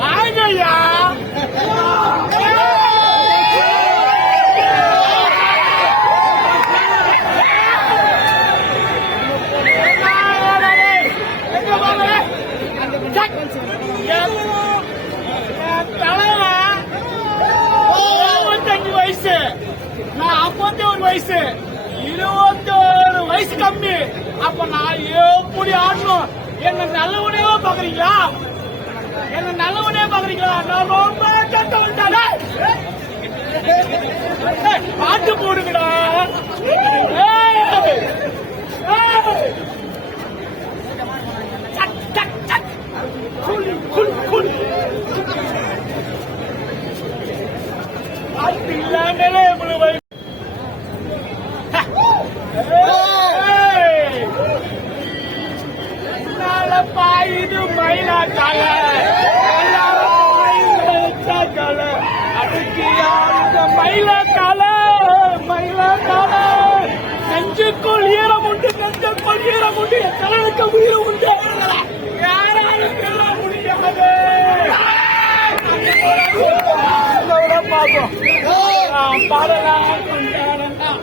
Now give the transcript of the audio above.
வாங்கய்யா. வயசு நான் 51 வயசு, 21 வயசு கம்மி. அப்ப நான் எப்படி ஆடணும்? என்ன நல்லவனையோ பாக்குறீங்களா? என்ன நல்லவனே பாக்குறீங்களா? நான் ரொம்ப கட்டவன்டாடா. பாட்டு போடுங்கடா. இல்லாமலே பாயுது மயிலா கால அதுக்கு மயிலா கால நெஞ்சுக்குள் ஈரம் உண்டு, நெஞ்சுக்குள் ஈரம் உண்டு, என் தலைவனுக்கு உயிர் உண்டு. யாராலும் சொல்ல முடியாது. பாடலாம் கொண்டாடலாம்.